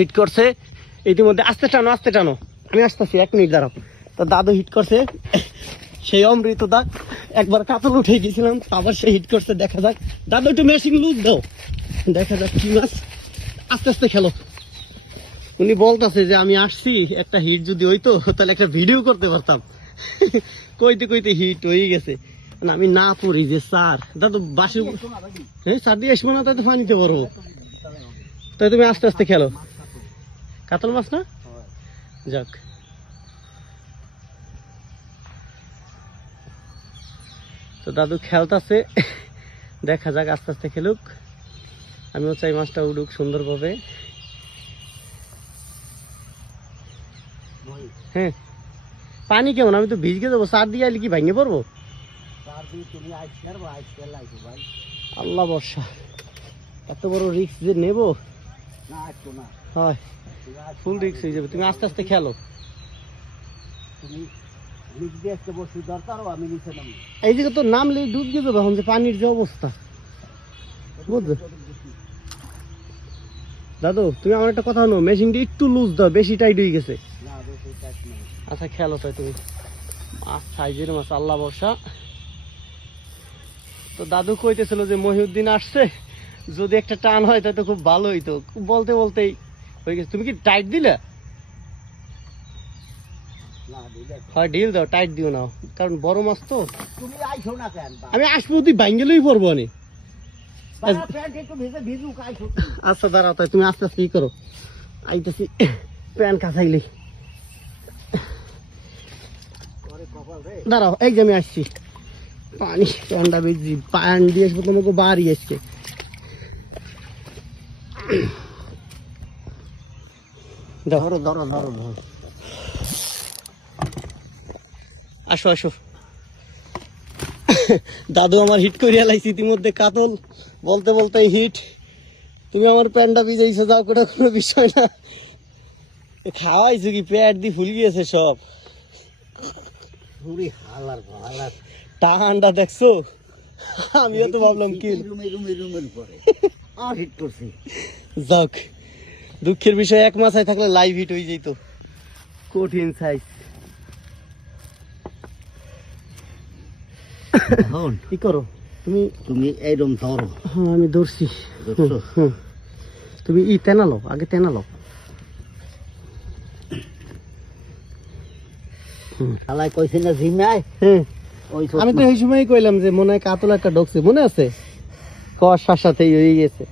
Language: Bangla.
হিট করছে ইতিমধ্যে। আস্তে টানো আস্তে টানো, আমি আসতেছি 1 মিনিট দাঁড়াও। তো দাদু হিট করছে সেই অমৃতদা, একবার কাতল উঠে গেছিলাম আবার সে হিট করছে। দেখা যাক দাদু একটু মেশিন লুজ দাও, দেখা যাক কি মাছ। আস্তে আস্তে খেলো। উনি বলতেছে যে আমি আসছি, একটা হিট যদি হইতো তাহলে একটা ভিডিও করতে পারতাম। কইতে কইতে হিট হয়ে গেছে, আমি না পড়ি যে স্যার দাদু বাসি। হ্যাঁ স্যার দিয়ে আসবো না, তাই তো পানিতে পড়বো। তাই তুমি আস্তে আস্তে খেলো। কাতল মাছ না, যাক। তো দাদু খেলতেছে, দেখা যাক আস্তে আস্তে খেলুক। আমিও চাই মাছটা উড়ুক সুন্দরভাবে। হ্যাঁ পানি কেমন? আমি তো ভিজকে যাবো, সার দিয়ে আইলে কি ভেঙে পড়বো? আল্লাহ বর্ষা, এত বড় রিস্ক যে নেবো, হয় ফুল রিস্ক হয়ে যাবে। তুমি আস্তে আস্তে খেলো। এই জায়গা তো নামলে ডুব গিয়ে যাবে এখন, যে পানির যে অবস্থা বুঝছো দাদু। তুমি আমার একটা কথা শোনো, মেশিনটা একটু লুজ দাও, বেশি টাইট হয়ে গেছে। আচ্ছা খেলো তাই তুমি। মাছ সাইজের মাছ, আল্লাহ বর্ষা। তো দাদু কইতেছিল যে মহিউদ্দিন আসছে, যদি একটা টান হয় তাই তো খুব ভালো হইতো। বলতে বলতেই হয়ে গেছে। তুমি কি টাইট দিলে? হয় ঢিল দাও, টাইট দিও না, কারণ বড় মাছ তো। আমি আসবো, তুই বাইঙ্গেলেই পড়বো আমি। আচ্ছা দাঁড়াও, তাই তুমি আস্তে আস্তে ই করো। আইতেছি, প্যান কাছাইলে দাঁড়াও। এই যে আমি আসছি, পানি প্যানটা বেজি প্যান দিয়ে আসবো তোমাকে বাড়ি আজকে। ধরো ধরো ধরো ধরো, আসো আসো। দাদু আমার হিট করিয়া লাইছি ইতিমধ্যে, কাতল বলতে বলতে হিট। তুমি আমার প্যান্টটা ভিজাইছো, যাও, কোটা কোনো বিষয় না। খাওয়াইছো কি? প্যাট দিয়ে ফুল গিয়েছে সব। টানটা দেখছো? আমিও তো ভাবলাম কি যাক, দুঃখের বিষয় এক মাথায় থাকলে লাইভ হিট হয়ে যেত। কঠিন সাইজ। কি করো তুমি? তুমি এইরকম ধরো। হ্যাঁ আমি ধরছি। তুমি ই তেনালো, আগে তেনালো। শালাই কইছে না জিমাই। হ্যাঁ আমি তো এই সময়ই কইলাম যে মনে হয় কাতল একটা ঢুকছে, মনে আছে? কষার সাথেই হয়ে গেছে।